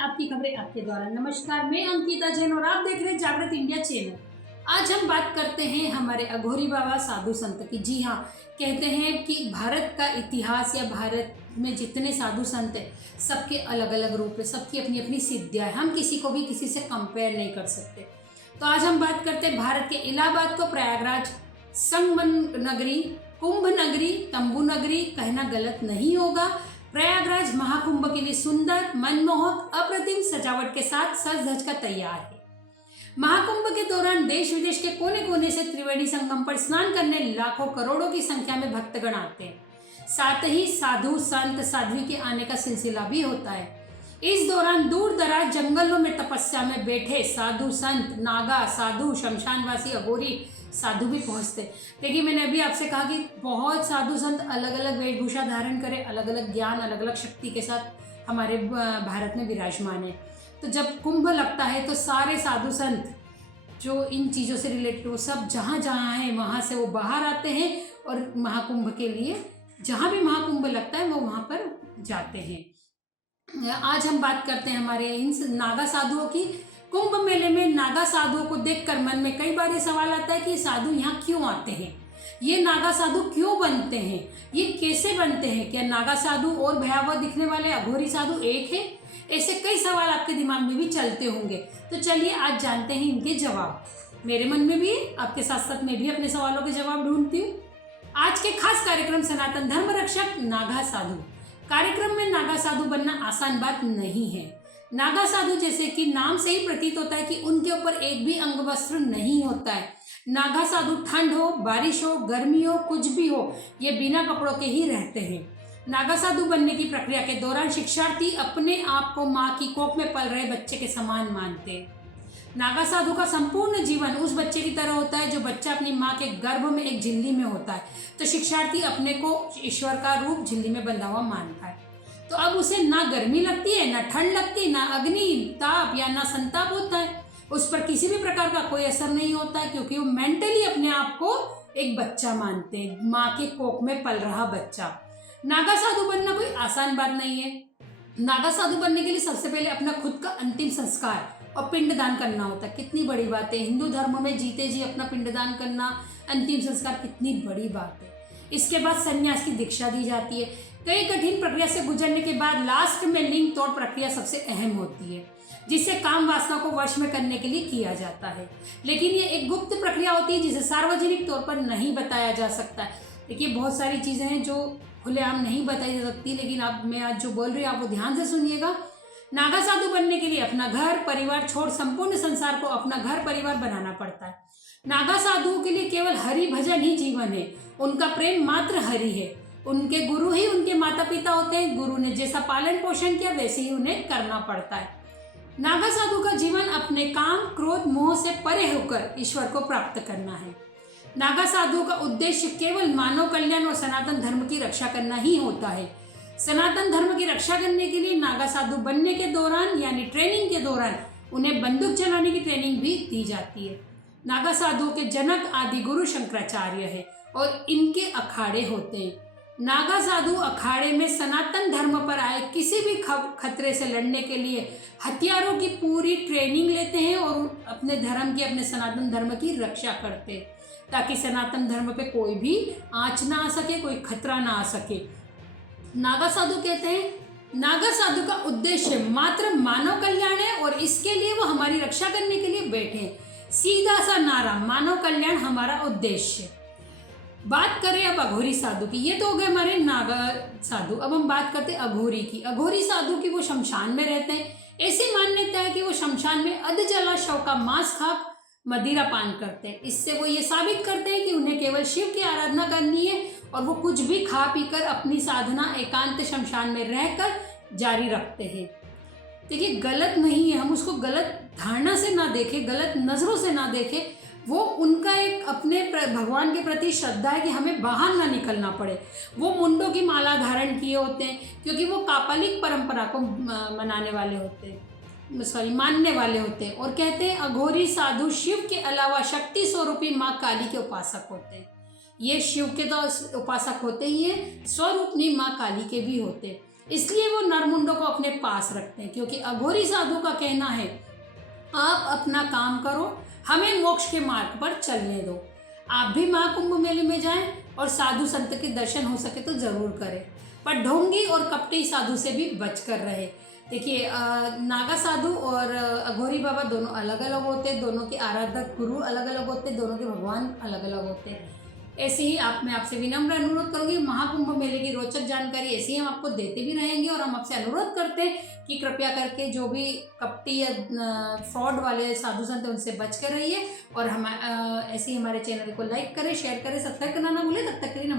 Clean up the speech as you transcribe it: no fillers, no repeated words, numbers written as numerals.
आपकी खबरें आपके द्वारा। नमस्कार, मैं अंकिता जैन और आप देख रहे हैं जागृत इंडिया चैनल। आज हम बात करते हैं हमारे अघोरी बाबा साधु संत की। जी हाँ, कहते हैं कि भारत का इतिहास या भारत में जितने साधु संत हैं सबके अलग अलग रूप है, सबकी अपनी अपनी सिद्धियाँ है। हम किसी को भी किसी से कंपेयर नहीं कर सकते। तो आज हम बात करते हैं भारत के इलाहाबाद को प्रयागराज, संगम नगरी, कुंभ नगरी, तंबू नगरी कहना गलत नहीं होगा। प्रयागराज महाकुंभ के लिए सुंदर, मनमोहक, अप्रतिम सजावट के साथ सज धज कर तैयार है। महाकुंभ के दौरान देश विदेश के कोने कोने से त्रिवेणी संगम पर स्नान करने लाखों करोड़ों की संख्या में भक्तगण आते हैं। साथ ही साधु संत साध्वी के आने का सिलसिला भी होता है। इस दौरान दूर दराज जंगलों में तपस्या में बैठे साधु संत, नागा साधु, शमशानवासी अघोरी साधु भी पहुंचते। देखिए, मैंने अभी आपसे कहा कि बहुत साधु संत अलग अलग वेशभूषा धारण करें, अलग अलग ज्ञान, अलग अलग शक्ति के साथ हमारे भारत में विराजमान है। तो जब कुंभ लगता है तो सारे साधु संत जो इन चीज़ों से रिलेटेड वो सब जहाँ जहाँ हैं वहाँ से वो बाहर आते हैं और महाकुंभ के लिए जहाँ भी महाकुंभ लगता है वो वहाँ पर जाते हैं। आज हम बात करते हैं हमारे इन नागा साधुओं की। कुंभ मेले में नागा साधुओं को देखकर मन में कई बार ये सवाल आता है कि साधु यहाँ क्यों आते हैं, ये नागा साधु क्यों बनते हैं, ये कैसे बनते हैं, क्या नागा साधु और भयावह दिखने वाले अघोरी साधु एक है? ऐसे कई सवाल आपके दिमाग में भी चलते होंगे। तो चलिए आज जानते हैं इनके जवाब। मेरे मन में भी, आपके साथ साथ मैं भी अपने सवालों के जवाब ढूंढती हूँ। आज के खास कार्यक्रम सनातन धर्म रक्षक नागा साधु। कार्यक्रम में नागा साधु बनना आसान बात नहीं है। नागा साधु जैसे कि नाम से ही प्रतीत होता है कि उनके ऊपर एक भी अंग वस्त्र नहीं होता है। नागा साधु ठंड हो, बारिश हो, गर्मी हो, कुछ भी हो, ये बिना कपड़ों के ही रहते हैं। नागा साधु बनने की प्रक्रिया के दौरान शिक्षार्थी अपने आप को माँ की कोख में पल रहे बच्चे के समान मानते हैं। नागा साधु का संपूर्ण जीवन उस बच्चे की तरह होता है जो बच्चा अपनी माँ के गर्भ में एक झिल्ली में होता है। तो शिक्षार्थी अपने को ईश्वर का रूप झिल्ली में बंधा हुआ मानता है। तो अब उसे ना गर्मी लगती है, ना ठंड लगती, ना अग्नि ताप या ना संताप होता है। उस पर किसी भी प्रकार का कोई असर नहीं होता है क्योंकि वो मेंटली अपने आप को एक बच्चा मानते हैं, माँ के कोख में पल रहा बच्चा। नागा साधु बनना कोई आसान बात नहीं है। नागा साधु बनने के लिए सबसे पहले अपना खुद का अंतिम संस्कार और पिंडदान करना होता है। कितनी बड़ी बात है, हिंदू धर्म में जीते जी अपना पिंडदान करना, अंतिम संस्कार, कितनी बड़ी बात है। इसके बाद संन्यास की दीक्षा दी जाती है। कई कठिन प्रक्रिया से गुजरने के बाद लास्ट में लिंग तोड़ प्रक्रिया सबसे अहम होती है, जिससे काम वासना को वश में करने के लिए किया जाता है। लेकिन ये एक गुप्त प्रक्रिया होती है जिसे सार्वजनिक तौर पर नहीं बताया जा सकता है। देखिए, बहुत सारी चीज़ें हैं जो खुलेआम नहीं बताई जा सकती, लेकिन अब मैं आज जो बोल रही हूँ आप वो ध्यान से सुनिएगा। नागा साधु बनने के लिए अपना घर परिवार छोड़ संपूर्ण संसार को अपना घर परिवार बनाना पड़ता है। नागा साधुओं के लिए केवल हरि भजन ही जीवन है। उनका प्रेम मात्र हरि है। उनके गुरु ही उनके माता पिता होते हैं। गुरु ने जैसा पालन पोषण किया वैसे ही उन्हें करना पड़ता है। नागा साधु का जीवन अपने काम, क्रोध, मोह से परे होकर ईश्वर को प्राप्त करना है। नागा साधु का उद्देश्य केवल मानव कल्याण और सनातन धर्म की रक्षा करना ही होता है। सनातन धर्म की रक्षा करने के लिए नागा साधु बनने के दौरान यानी ट्रेनिंग के दौरान उन्हें बंदूक चलाने की ट्रेनिंग भी दी जाती है। नागा साधुओं के जनक आदि गुरु शंकराचार्य है और इनके अखाड़े होते हैं। नागा साधु अखाड़े में सनातन धर्म पर आए किसी भी खतरे से लड़ने के लिए हथियारों की पूरी ट्रेनिंग लेते हैं और अपने धर्म की, अपने सनातन धर्म की रक्षा करते हैं ताकि सनातन धर्म पे कोई भी आँच ना आ सके, कोई खतरा ना आ सके। नागा साधु कहते हैं नागा साधु का उद्देश्य मात्र मानव कल्याण है और इसके लिए वो हमारी रक्षा करने के लिए बैठे हैं। सीधा सा नारा, मानव कल्याण हमारा उद्देश्य। बात करें अब अघोरी साधु की। ये तो हो गए हमारे नागा साधु। अब हम बात करते हैं अघोरी की। अघोरी साधु की वो शमशान में रहते हैं। ऐसी मान्यता है कि वो शमशान में अध जला शव का मांस खा मदिरा पान करते हैं। इससे वो ये साबित करते हैं कि उन्हें केवल शिव की आराधना करनी है और वो कुछ भी खा पीकर अपनी साधना एकांत शमशान में रहकर जारी रखते हैं। देखिए, गलत नहीं है, हम उसको गलत धारणा से ना देखें, गलत नज़रों से ना देखें। वो उनका एक अपने भगवान के प्रति श्रद्धा है कि हमें बाहर ना निकलना पड़े। वो मुंडों की माला धारण किए होते हैं क्योंकि वो कापालिक परंपरा को मानने वाले होते हैं और कहते हैं अघोरी साधु शिव के अलावा शक्ति स्वरूपी माँ काली के उपासक होते हैं। ये शिव के तो उपासक होते ही हैं, स्वरूपनी माँ काली के भी होते हैं। इसलिए वो नरमुंडों को अपने पास रखते हैं, क्योंकि अघोरी साधु का कहना है आप अपना काम करो, हमें मोक्ष के मार्ग पर चलने दो। आप भी महाकुंभ मेले में जाएं और साधु संत के दर्शन हो सके तो जरूर करें, पर ढोंगी और कपटी साधु से भी बचकर रहे। देखिए नागा साधु और अघोरी बाबा दोनों अलग अलग होते हैं, दोनों के आराधक गुरु अलग अलग होते हैं, दोनों के भगवान अलग अलग होते हैं। ऐसे ही मैं आपसे विनम्र अनुरोध करूंगी, महाकुंभ मेले की रोचक जानकारी ऐसी हम आपको देते भी रहेंगे, और हम आपसे अनुरोध करते हैं कि कृपया करके जो भी कपटी या फ्रॉड वाले साधु संत हैं उनसे बच कर रहिए, और हम ऐसे ही हमारे चैनल को लाइक करें, शेयर करें, सब्सक्राइब करना ना भूलें। तब तक के लिए नमस्कार।